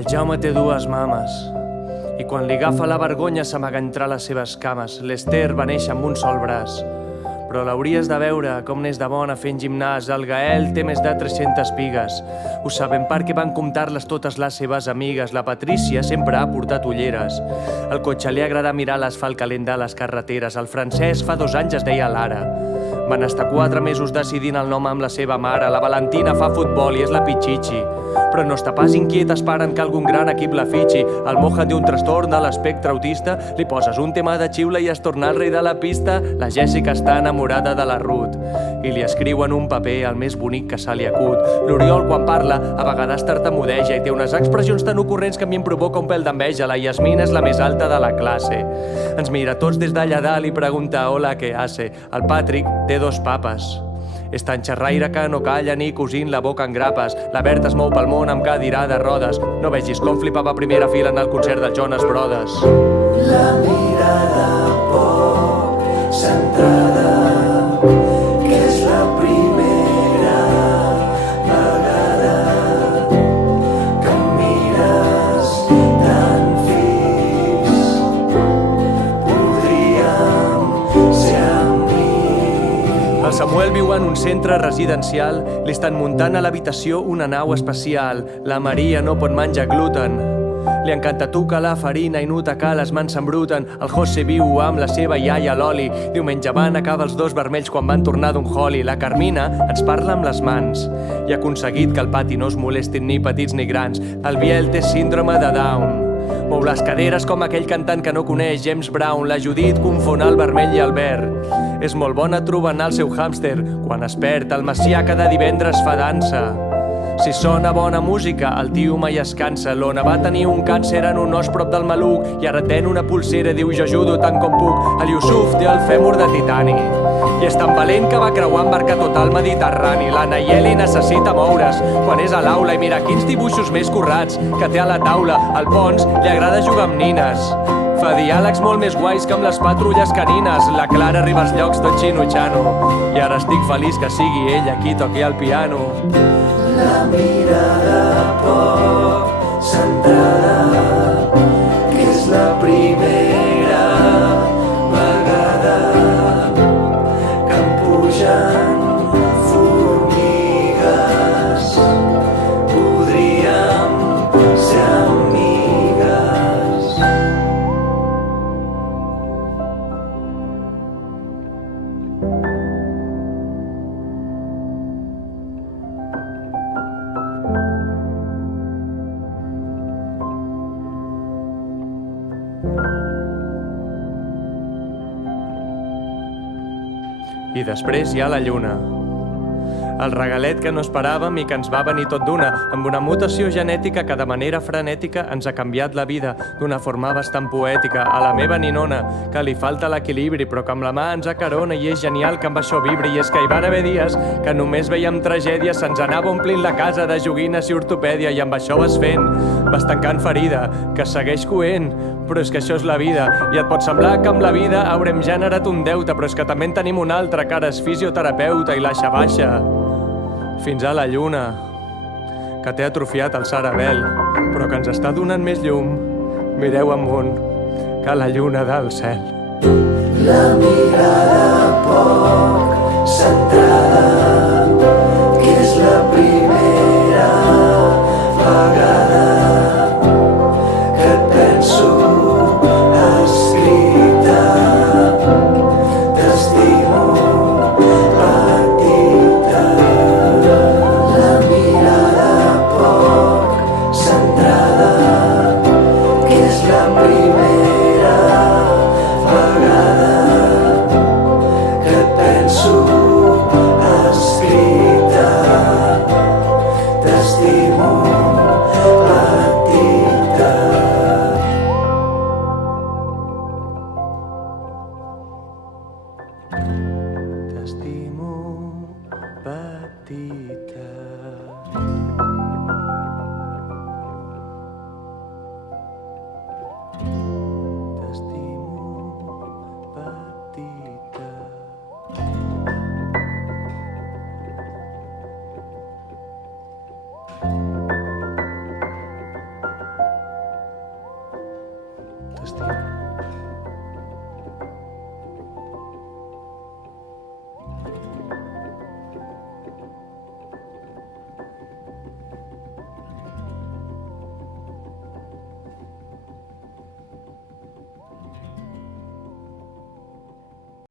El Jaume té dues mames i quan li agafa la vergonya s'amaga entre les seves cames. L'Ester va néixer amb un sol braç, però l'hauries de veure com n'és de bona fent gimnàs. El Gael té més de 300 pigues. Ho sabem perquè van comptar-les totes les seves amigues. La Patrícia sempre ha portat ulleres. Al cotxe li agrada mirar l'asfalt calent de les carreteres. El Francesc fa 2 anys es deia Lara. Van estar 4 mesos decidint el nom amb la seva mare. La Valentina fa futbol i és la Pichichi, però no està pas inquiet esperant que algun gran equip la fitxi. El Mohan té un trastorn de l'espectre autista. Li poses un tema de xiula i es torna el rei de la pista. La Jèssica està enamorada de la Ruth i li escriu en un paper el més bonic que se li acut. L'Oriol, quan parla, a vegades tartamudeja i té unes expressions tan ocorrents que a mi em provoca un pèl d'enveja. La Yasmina és la més alta de la classe. Ens mira tots des d'allà dalt i pregunta hola, què hace? El Patrick té 2 papes. És tan xerraire que no calla ni cosint la boca en grapes. La Berta es mou pel món amb cadira de rodes. No vegis com flipava a primera fila en el concert dels Jonas Brothers. La mirada poc centrada, que és la primera vegada que em mires tan fix. Podríem ser amics. El Samuel viu en un centre residencial. Li estan muntant a l'habitació una nau especial. La Maria no pot menjar gluten. Li encanta tocar la farina i notar que les mans s'embruten. El José viu amb la seva iaia l'Oli. Diumenge van acabar els 2 vermells quan van tornar d'un holi. La Carmina ens parla amb les mans i ha aconseguit que al pati no es molestin ni petits ni grans. El Biel té síndrome de Down. Mou les caderes com aquell cantant que no coneix, James Brown. La Judit confon el vermell i el verd. És molt bona trobant el seu hàmster quan es perd. El Macià cada divendres fa dansa. Si sona bona música, el tio mai es cansa. L'Ona va tenir un càncer en un os prop del maluc i ara ten una pulsera, diu jo ajudo tant com puc. El Yusuf té el fèmur de titani i és tan valent que va creuar en barca tot el Mediterrani. La Nayeli necessita moure's quan és a l'aula i mira quins dibuixos més currats que té a la taula. Al Pons li agrada jugar amb nines. Fa diàlegs molt més guais que amb les patrulles canines. La Clara arriba als llocs tot xinutxano i ara estic feliç que sigui ella qui toqui el piano. La mirada poc centrada, que és la primera vegada que em pugen formigues. Podríem ser amigues. I després hi ha la lluna. El regalet que no esperàvem i que ens va venir tot d'una, amb una mutació genètica que de manera frenètica ens ha canviat la vida d'una forma bastant poètica. A la meva ninona, que li falta l'equilibri, però que amb la mà ens acarona i és genial que amb això vibri. I és que hi van haver dies que només veiem tragèdies, se'ns anava omplint la casa de joguines i ortopèdia i amb això vas fent, vas tancant ferida, que segueix coent. Però és que això és la vida i et pot semblar que amb la vida haurem generat un deute, però és que també en tenim un altre, que ara és fisioterapeuta i l'aixa baixa fins a la lluna, que té atrofiat el cerebel, però que ens està donant més llum. Mireu amunt, que la lluna del cel. La mirada poc centrada, que és la primera vegada que et penso escrita. T'estimo, petita. La mirada poc centrada, que és la primera vegada que et penso escrita. T'estimo, petita. T'estimo, petita.